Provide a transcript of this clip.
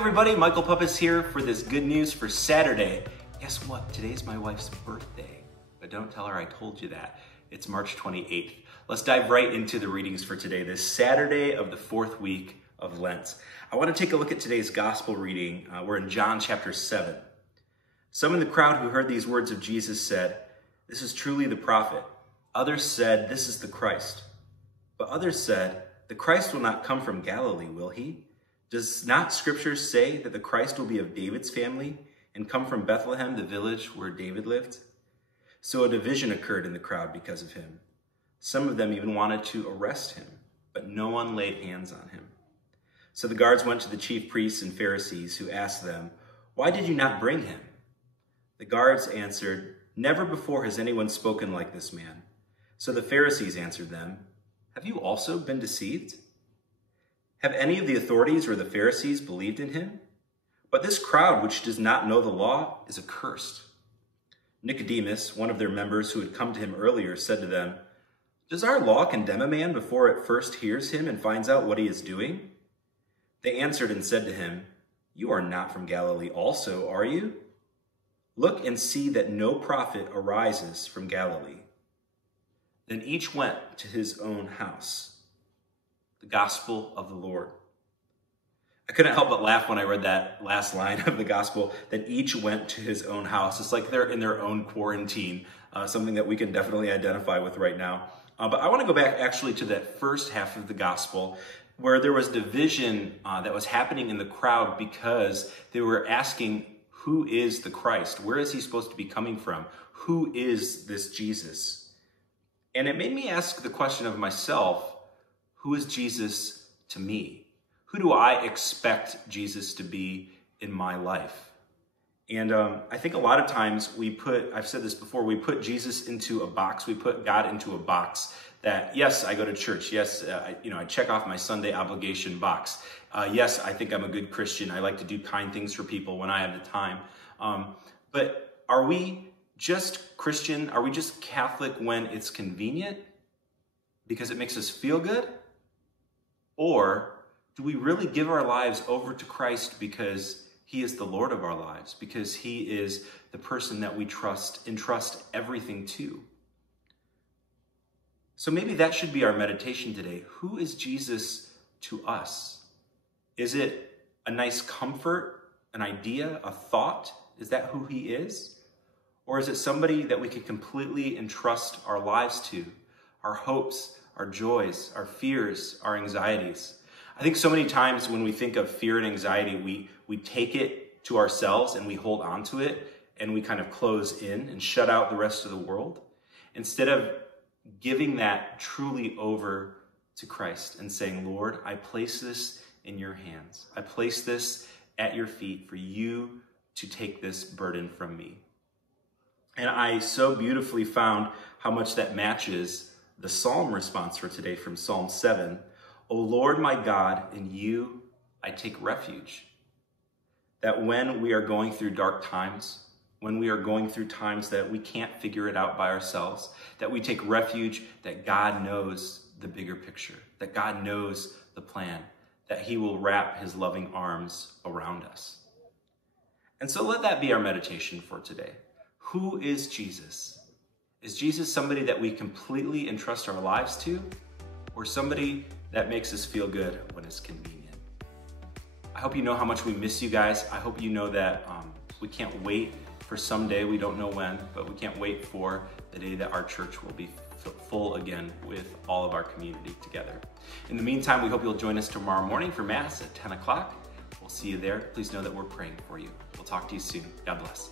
everybody, Michael Puppos here for this good news for Saturday. Guess what? Today's my wife's birthday, but don't tell her I told you that. It's March 28th. Let's dive right into the readings for today, this Saturday of the fourth week of Lent. I want to take a look at today's gospel reading. We're in John chapter 7. Some in the crowd who heard these words of Jesus said, "This is truly the prophet." Others said, "This is the Christ." But others said, "The Christ will not come from Galilee, will he? Does not Scripture say that the Christ will be of David's family and come from Bethlehem, the village where David lived?" So a division occurred in the crowd because of him. Some of them even wanted to arrest him, but no one laid hands on him. So the guards went to the chief priests and Pharisees, who asked them, "Why did you not bring him?" The guards answered, "Never before has anyone spoken like this man." So the Pharisees answered them, "Have you also been deceived? Have any of the authorities or the Pharisees believed in him? But this crowd, which does not know the law, is accursed." Nicodemus, one of their members who had come to him earlier, said to them, "Does our law condemn a man before it first hears him and finds out what he is doing?" They answered and said to him, "You are not from Galilee also, are you? Look and see that no prophet arises from Galilee." Then each went to his own house. The gospel of the Lord. I couldn't help but laugh when I read that last line of the gospel, that each went to his own house. It's like they're in their own quarantine, something that we can definitely identify with right now. But I want to go back actually to that first half of the gospel, where there was division that was happening in the crowd because they were asking, who is the Christ? Where is he supposed to be coming from? Who is this Jesus? And it made me ask the question of myself, who is Jesus to me? Who do I expect Jesus to be in my life? And I think a lot of times I've said this before, we put Jesus into a box. We put God into a box that, yes, I go to church. Yes, I check off my Sunday obligation box. Yes, I think I'm a good Christian. I like to do kind things for people when I have the time. But are we just Christian? Are we just Catholic when it's convenient because it makes us feel good? Or do we really give our lives over to Christ because he is the Lord of our lives, because he is the person that we entrust everything to? So maybe that should be our meditation today. Who is Jesus to us? Is it a nice comfort, an idea, a thought? Is that who he is? Or is it somebody that we can completely entrust our lives to, our hopes, our joys, our fears, our anxieties? I think so many times when we think of fear and anxiety, we take it to ourselves and we hold on to it and we kind of close in and shut out the rest of the world, instead of giving that truly over to Christ and saying, "Lord, I place this in your hands. I place this at your feet for you to take this burden from me." And I so beautifully found how much that matches the psalm response for today from Psalm 7. "O Lord my God, in you I take refuge." That when we are going through dark times, when we are going through times that we can't figure it out by ourselves, that we take refuge, that God knows the bigger picture, that God knows the plan, that he will wrap his loving arms around us. And so let that be our meditation for today. Who is Jesus? Is Jesus somebody that we completely entrust our lives to, or somebody that makes us feel good when it's convenient? I hope you know how much we miss you guys. I hope you know that we can't wait for someday, we don't know when, but we can't wait for the day that our church will be full again with all of our community together. In the meantime, we hope you'll join us tomorrow morning for Mass at 10 o'clock. We'll see you there. Please know that we're praying for you. We'll talk to you soon. God bless.